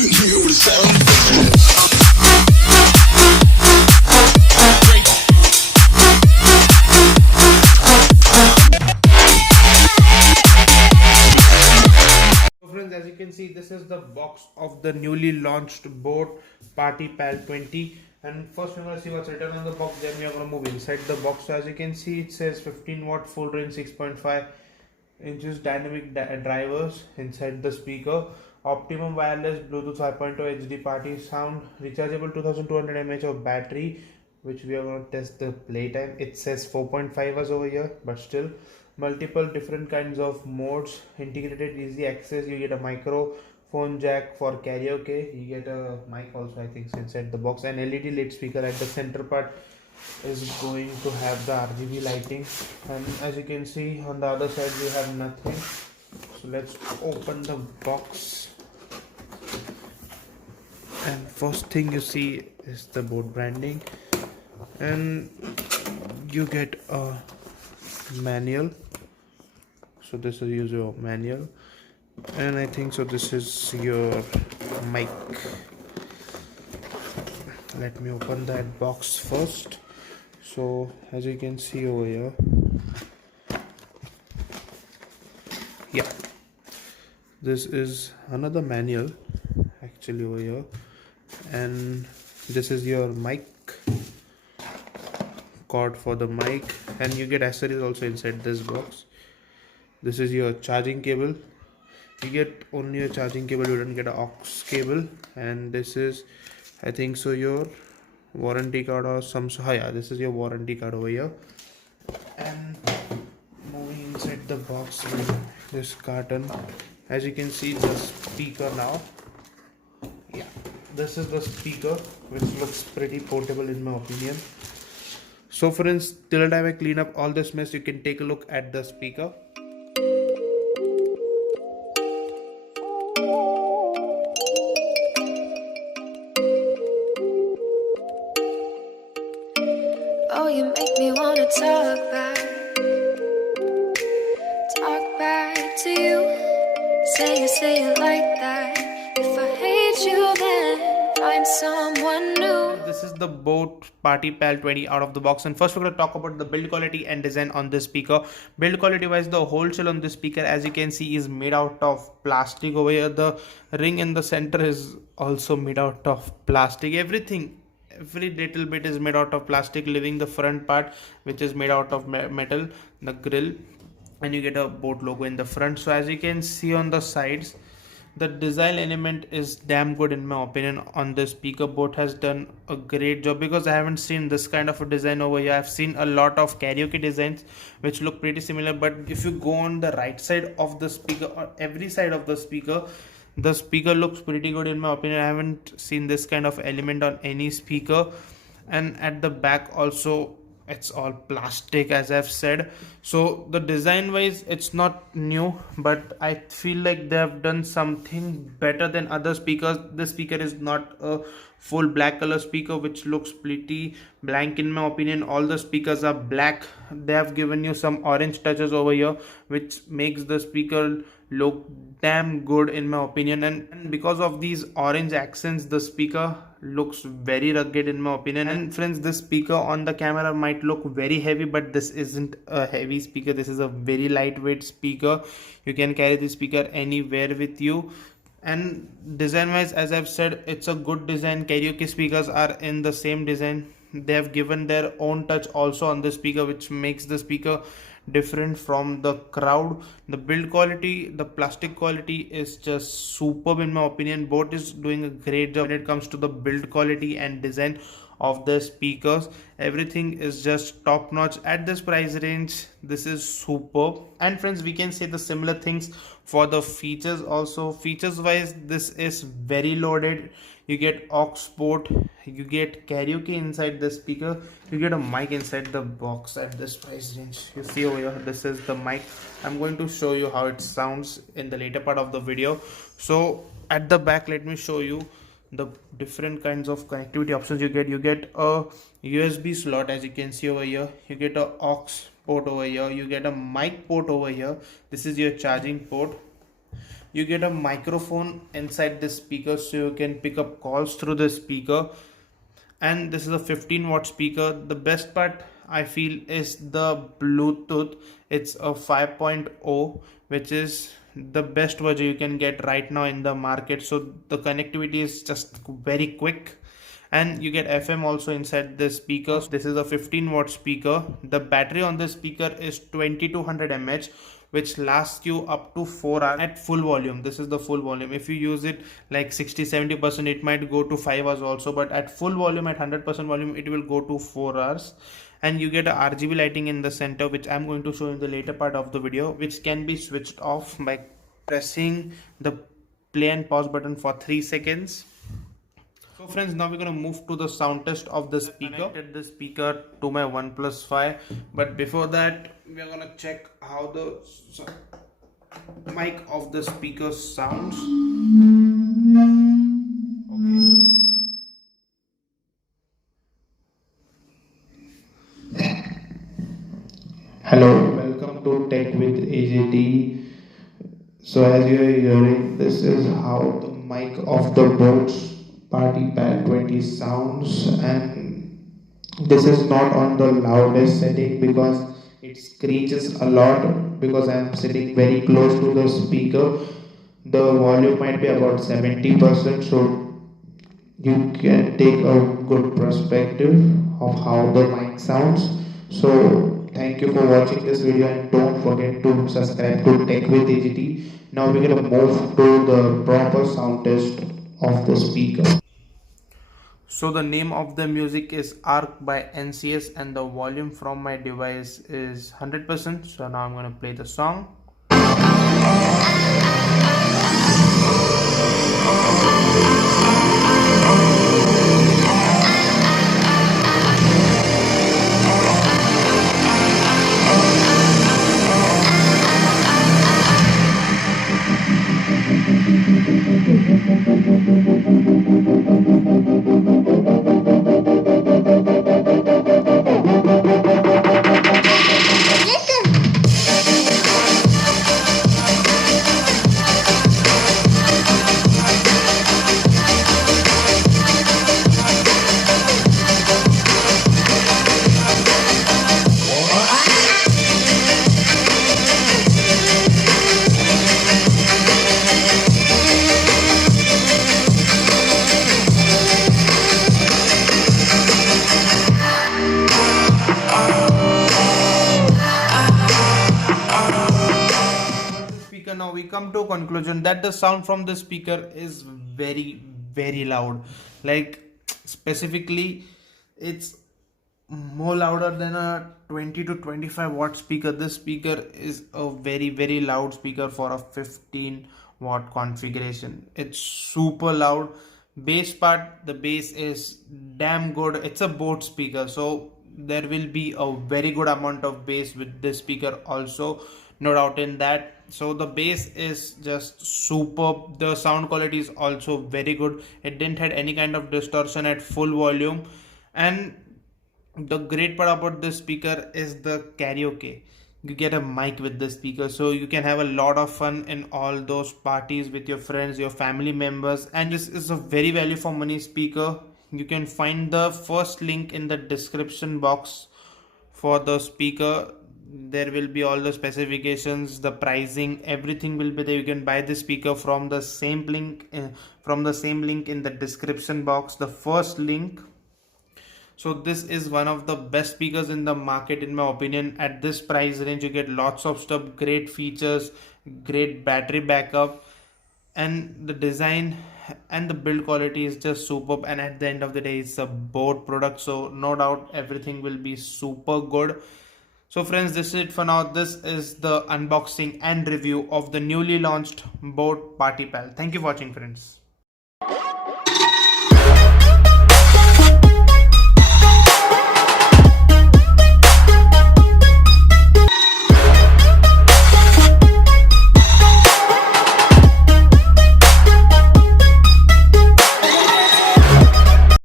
hear the sound. So friends, as you can see, this is the box of the newly launched board PartyPal 20. And first we're gonna see what's written on the box, then we are gonna move inside the box. So as you can see, it says 15 watt full range 6.5 inches dynamic drivers inside the speaker, optimum wireless Bluetooth 5.0 HD party sound, rechargeable 2200 mAh of battery, which we are going to test the playtime. It says 4.5 hours over here, but still multiple different kinds of modes, integrated easy access. You get a microphone jack for karaoke, you get a mic also I think inside the box, and LED lit speaker at the center part is going to have the RGB lighting. And as you can see on the other side we have nothing. So let's open the box, and first thing you see is the board branding, and you get a manual. So this is your manual, and I think so this is your mic. Let me open that box first. So as you can see over here, yeah, this is another manual actually over here, and this is your mic cord for the mic, and you get accessories also inside this box. This is your charging cable. You get only a charging cable, you don't get an aux cable. And this is, I think so, your warranty card or some. So yeah, this is your warranty card over here. And moving inside the box with this carton, as you can see the speaker now. Yeah, this is the speaker, which looks pretty portable in my opinion. So friends, till the time I clean up all this mess, you can take a look at the speaker. Oh, you make me wanna talk back to you. Say it like that. If I hate you, then find someone new. This is the Boat PartyPal 20 out of the box, and first we're going to talk about the build quality and design on this speaker. Build quality wise, the whole shell on this speaker, as you can see, is made out of plastic over here. The ring in the center is also made out of plastic. Every little bit is made out of plastic, leaving the front part which is made out of metal, the grill, and you get a boat logo in the front. So as you can see on the sides, the design element is damn good in my opinion on this speaker. Boat has done a great job, because I haven't seen this kind of a design over here. I've seen a lot of karaoke designs which look pretty similar, but if you go on the right side of the speaker or every side of the speaker looks pretty good in my opinion. I haven't seen this kind of element on any speaker. And at the back also, it's all plastic, as I've said. So the design wise, it's not new, but I feel like they have done something better than other speakers. This speaker is not a full black color speaker, which looks pretty blank in my opinion. All the speakers are black. They have given you some orange touches over here, which makes the speaker look damn good in my opinion. And because of these orange accents, the speaker looks very rugged in my opinion. And friends, this speaker on the camera might look very heavy, but this isn't a heavy speaker. This is a very lightweight speaker. You can carry this speaker anywhere with you. And design wise, as I've said, it's a good design. Karaoke speakers are in the same design. They have given their own touch also on the speaker, which makes the speaker different from the crowd. The build quality, the plastic quality is just superb in my opinion. Boat is doing a great job when it comes to the build quality and design of the speakers. Everything is just top notch at this price range. This is superb. And friends, we can say the similar things for the features also. Features wise, this is very loaded. You get aux port, you get karaoke inside the speaker, you get a mic inside the box at this price range. You see over here, this is the mic. I'm going to show you how it sounds in the later part of the video. So at the back, let me show you the different kinds of connectivity options you get. You get a USB slot, as you can see over here. You get a aux port over here. You get a mic port over here. This is your charging port. You get a microphone inside this speaker so you can pick up calls through the speaker. And this is a 15-watt speaker. The best part I feel is the Bluetooth. It's a 5.0, which is the best version you can get right now in the market. So the connectivity is just very quick, and you get FM also inside this speaker. This is a 15-watt speaker. The battery on this speaker is 2200 mAh, which lasts you up to 4 hours at full volume. This is the full volume. If you use it like 60-70%, it might go to 5 hours also, but at full volume, at 100% volume, it will go to 4 hours. And you get a RGB lighting in the center, which I'm going to show in the later part of the video, which can be switched off by pressing the play and pause button for 3 seconds. So friends, now we're going to move to the sound test of the speaker. I connected the speaker to my OnePlus 5, but before that we're going to check how the mic of the speaker sounds. Okay. Hello, welcome to Tech with AJT. So as you are hearing, this is how the mic of the Boats PartyPal 20 sounds, and this is not on the loudest setting because it screeches a lot because I am sitting very close to the speaker. The volume might be about 70%, so you can take a good perspective of how the mic sounds. So thank you for watching this video, and don't forget to subscribe to Tech with AGT. Now we're gonna move to the proper sound test of the speaker. So the name of the music is Arc by NCS, and the volume from my device is 100%. So now I'm gonna play the song. Speaker, now we come to a conclusion that the sound from the speaker is very loud. Like specifically, it's more louder than a 20 to 25 watt speaker. This speaker is a very loud speaker for a 15-watt configuration. It's super loud. Bass part, the bass is damn good. It's a Bose speaker, so there will be a very good amount of bass with this speaker also, no doubt in that. So the bass is just superb. The sound quality is also very good. It didn't have any kind of distortion at full volume. And the great part about this speaker is the karaoke. You get a mic with this speaker, so you can have a lot of fun in all those parties with your friends, your family members. And this is a very value for money speaker. You can find the first link in the description box for the speaker. There will be all the specifications, the pricing, everything will be there. You can buy the speaker from the same link in the description box, the first link. So this is one of the best speakers in the market in my opinion. At this price range, you get lots of stuff, great features, great battery backup, and the design and the build quality is just superb. And at the end of the day, it's a Bose product, so no doubt everything will be super good. So friends, this is it for now. This is the unboxing and review of the newly launched Bose PartyPal. Thank you for watching, friends.